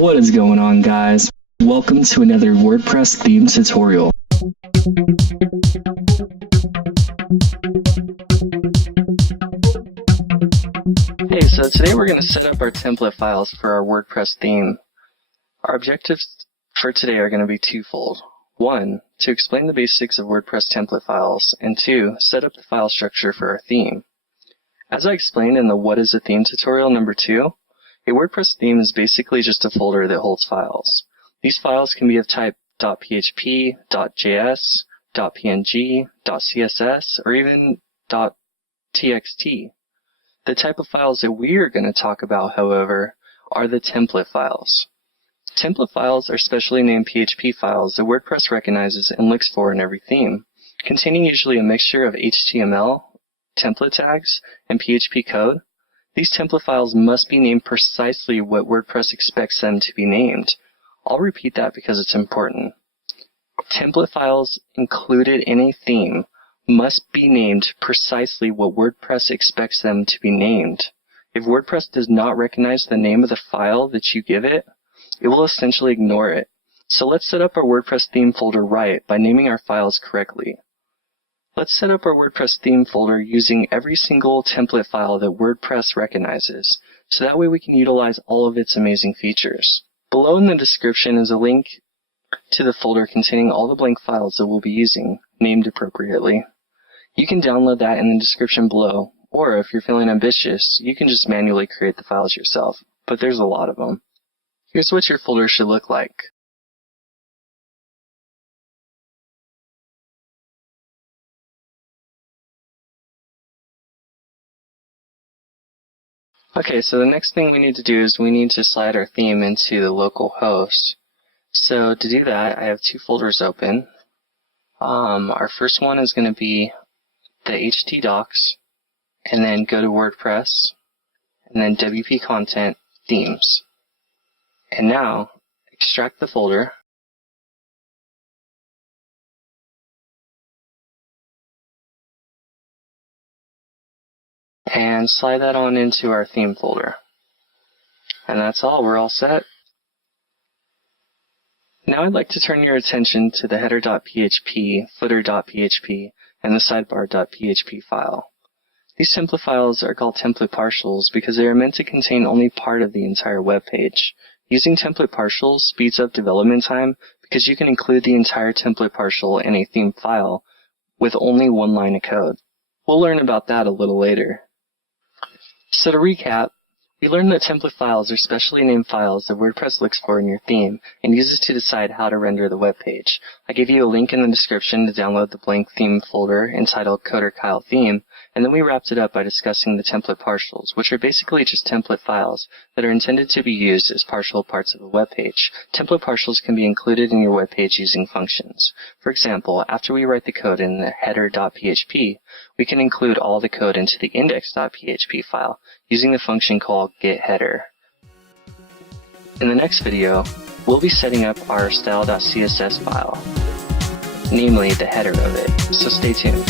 What is going on, guys? Welcome to another WordPress theme tutorial. Hey, so today we're going to set up our template files for our WordPress theme. Our objectives for today are going to be twofold. One, to explain the basics of WordPress template files, and two, set up the file structure for our theme. As I explained in the What is a Theme tutorial number 2, a WordPress theme is basically just a folder that holds files. These files can be of type .php, .js, .png, .css, or even .txt. The type of files that we are going to talk about, however, are the template files. Template files are specially named PHP files that WordPress recognizes and looks for in every theme, containing usually a mixture of HTML, template tags, and PHP code. These template files must be named precisely what WordPress expects them to be named. I'll repeat that because it's important. Template files included in a theme must be named precisely what WordPress expects them to be named. If WordPress does not recognize the name of the file that you give it, it will essentially ignore it. So let's set up our WordPress theme folder right by naming our files correctly. Let's set up our WordPress theme folder using every single template file that WordPress recognizes, so that way we can utilize all of its amazing features. Below in the description is a link to the folder containing all the blank files that we'll be using, named appropriately. You can download that in the description below, or if you're feeling ambitious, you can just manually create the files yourself, but there's a lot of them. Here's what your folder should look like. Okay, so the next thing we need to do is we need to slide our theme into the local host. So to do that, I have two folders open. Our first one is going to be the htdocs, and then go to WordPress, and then WP Content Themes. And now, extract the folder, and slide that on into our theme folder. And that's all, we're all set. Now I'd like to turn your attention to the header.php, footer.php, and the sidebar.php file. These template files are called template partials because they are meant to contain only part of the entire web page. Using template partials speeds up development time because you can include the entire template partial in a theme file with only one line of code. We'll learn about that a little later. So to recap, we learned that template files are specially named files that WordPress looks for in your theme and uses to decide how to render the web page. I gave you a link in the description to download the blank theme folder entitled Coder Kyle Theme, and then we wrapped it up by discussing the template partials, which are basically just template files that are intended to be used as partial parts of a web page. Template partials can be included in your web page using functions. For example, after we write the code in the header.php, we can include all the code into the index.php file using the function called getHeader. In the next video, we'll be setting up our style.css file, namely the header of it, so stay tuned.